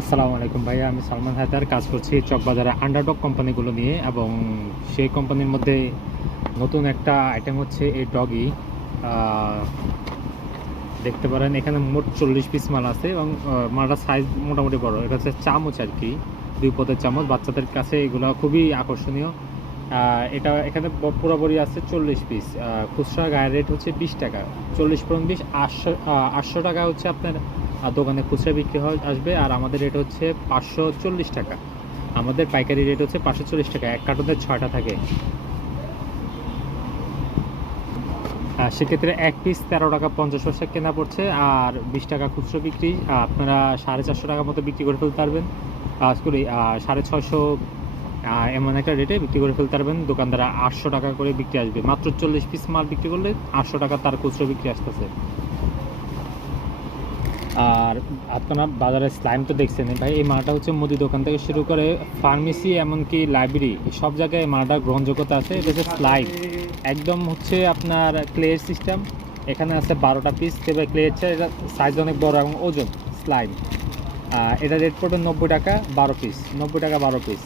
আসসালামু আলাইকুম ভাইয়া, আমি সালমান হায়দার কাজ করছি চকবাজারে আন্ডারডগ কোম্পানিগুলো নিয়ে। এবং সেই কোম্পানির মধ্যে নতুন একটা আইটেম হচ্ছে এই ডগি। দেখতে পারেন এখানে মোট 40 পিস মাল আছে এবং মালটার সাইজ মোটামুটি বড়। এটা হচ্ছে চামচ আর কি, 2 পদের চামচ। বাচ্চাদের কাছে এগুলো খুবই আকর্ষণীয়। এটা এখানে পুরোপুরি আছে 40 পিস। খুচরা গায়ের রেট হচ্ছে 20 টাকা। 40 × 20 800 টাকা হচ্ছে আপনার দোকানে খুচরা বিক্রি আসবে। আর আমাদের রেট হচ্ছে 540 টাকা। আমাদের পাইকারি রেট হচ্ছে 540 টাকা। এক কার্টনে 6টা থাকে। সেক্ষেত্রে 1 পিস 13 টাকা 50 পয়সা কেনা পড়ছে, আর 20 টাকা খুচরো বিক্রি। আপনারা 450 টাকার মতো বিক্রি করে ফেলতে পারবেন। সরি, 650 এমন একটা রেটে বিক্রি করে ফেলতে পারবেন। দোকানদারা 800 টাকা করে বিক্রি আসবে। মাত্র 40 পিস মাল বিক্রি করলে 800 টাকা তার খুচরো বিক্রি আসতেছে। আর আপনারা বাজারে স্লাইম তো দেখছেন ভাই, এই মালটা হচ্ছে মুদি দোকান থেকে শুরু করে ফার্মেসি এমনকি লাইব্রেরি সব জায়গায় এই মালটার গ্রহণযোগ্যতা আছে। এটা হচ্ছে স্লাইম, একদম হচ্ছে আপনার ক্লের সিস্টেম। এখানে আছে 12টা পিস। তবে ক্লের চেয়ে এটা সাইজ অনেক বড় এবং ওজন স্লাইম। এটা রেট পড়বে 90 টাকা 12 পিস। 90 টাকা 12 পিস।